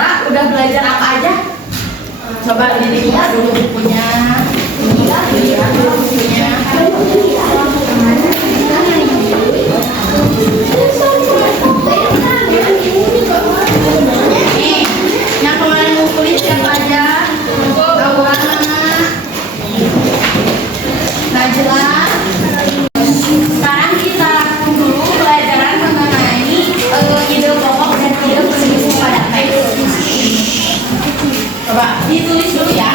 Sandra udah belajar apa aja? Coba dilihat dulu bukunya. Lihat dulu bukunya. Nih, yang kemarin ngumpulin siapa aja? Aura, Najla. Sekarang kita lakukan dulu pelajaran mengenai ide pokok dan ide pendukung pada teks. Coba ditulis dulu ya.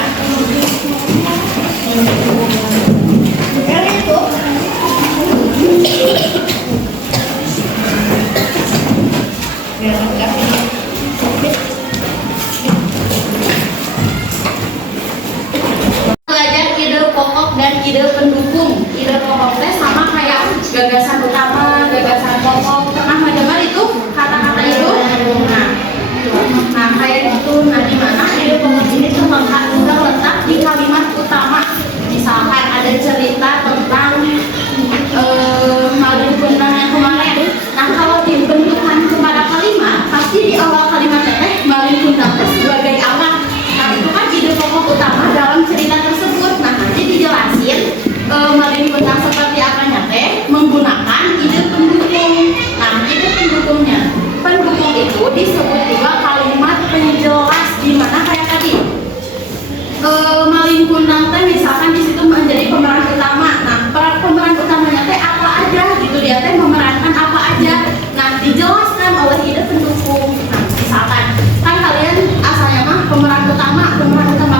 Itu belajar ide pokok dan ide pendukung. Ide pokok teh sama kayak gagasan utama, gagasan pokok. Pernah mendengar itu kata-kata itu? Nah kayak itu. Nah di mana ide pokok ini tuh terletak di kalimat utama. Misalkan ada cerita tentang Malin Kundang yang kemarin. Nah kalau dibentukkan kepada kalimat, pasti di awal kalimat teh Malin Kundang sebagai awal. Nah itu kan ide pokok utama dalam cerita tersebut. Nah nanti dijelasin Malin Kundang seperti apanya teh menggunakan ide pendukung. Nah ide pendukungnya, pendukung itu disebut juga kalimat penjelas, di mana kayak tadi Malin Kundang teh misalkan di situ menjadi pemeran utama. Nah pemeran utamanya teh apa aja gitu, dia teh memerankan apa aja. Nah dijelaskan oleh ide pendukung. Nah misalkan kan kalian asalnya mah pemeran utama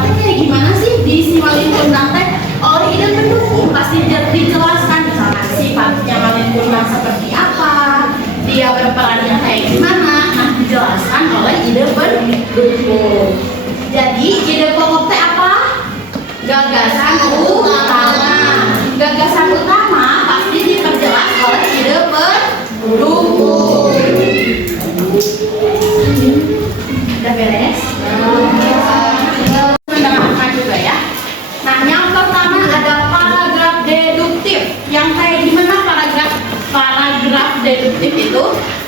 teh kayak gimana sih di si Malin Kundang teh, oleh ide pendukung pasti dijelaskan. Misalkan sifatnya Malin Kundang seperti apa, dia berperannya kayak gimana. Nah dijelaskan oleh ide pendukung. Jadi ide pokok teh apa? Gagasan utama. Gagasan utama pasti diperjelas oleh ide pendukung. Udah beres? Mendengarkan juga ya. Nah yang pertama ada paragraf deduktif. Yang kayak gimana paragraf deduktif itu?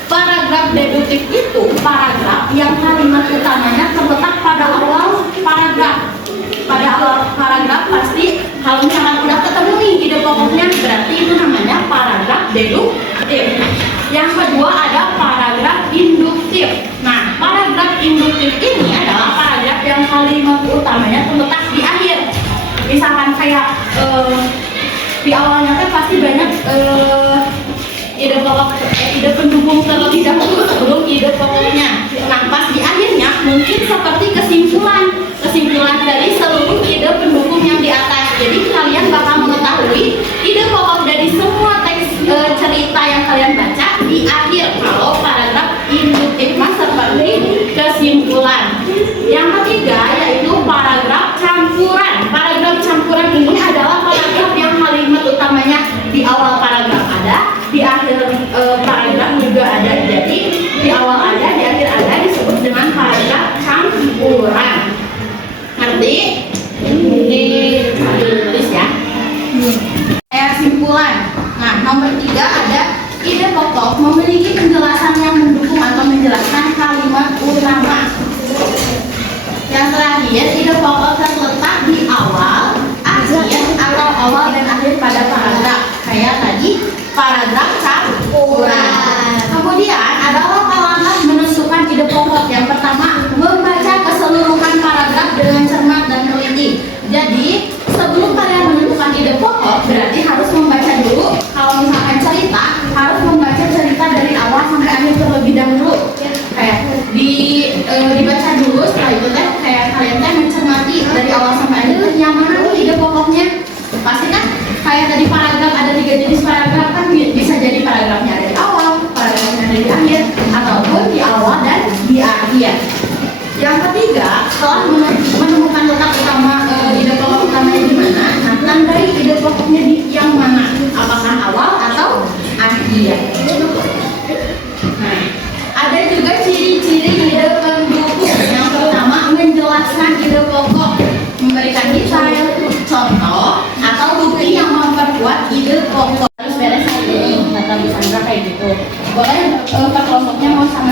Paragraf deduktif itu paragraf yang kalimat utamanya terletak pada awal paragraf. Pada awal paragraf pasti kalau misalkan udah ketemu nih ide pokoknya, berarti itu namanya paragraf deduktif. Yang kedua ada paragraf induktif. Nah paragraf induktif ini adalah paragraf yang kalimat utamanya terletak di akhir. Misalkan kayak di awalnya kan pasti banyak ide pokok, ide pendukung terlebih dahulu sebelum ide pokoknya. Nah pas di akhirnya mungkin seperti kesimpulan dari seluruh ide pendukung yang di atas. Jadi kalian bakal mengetahui ide pokok dari semua teks cerita yang kalian baca di akhir. Kalau paragraf induktif mas seperti kesimpulan. Yang ketiga yaitu paragraf campuran. Paragraf campuran ini adalah paragraf yang kalimat utamanya di awal paragraf ada, di akhir paragraf juga ada. Jadi di awal ada, di akhir ada, disebut dengan paragraf campuran. Ngerti? Ditulis ya. Kesimpulan. Nah nomor 3 ada ide pokok memiliki penjelasan yang mendukung atau menjelaskan kalimat utama. Yang terakhir, ide pokok terletak di awal, akhir, atau awal dan akhir pada paragraf. Kayak tadi paragraf campuran. Kemudian adalah langkah menentukan ide pokok. Yang pertama, membaca keseluruhan paragraf dengan cermat dan teliti. Jadi sebelum kalian menentukan ide pokok, berarti harus membaca dulu. Kalau misalkan cerita, harus membaca cerita dari awal sampai akhir terlebih dahulu. Kayak dibaca dulu, setelah itu teh kayak kalian teh mencermati dari awal sampai akhir yang mana nih ide pokoknya. Pasti kan kayak tadi paragraf ada 3 jenis paragraf, kan bisa jadi paragrafnya ada di awal, paragrafnya ada di akhir, ataupun di awal dan di akhir. Yang ketiga, setelah menemukan letak utama ide pokok utamanya di mana, nah tandai ide pokoknya di yang mana, apakah awal atau akhir. Nah, ada juga ciri-ciri ide pendukung. Yang pertama, menjelaskan ide pokok, memberikan detail, contoh, atau bukti yang memperkuat ide pokok. Harus beres hari ini, kata Bu Sandra kayak gitu. Boleh kelompoknya mau sama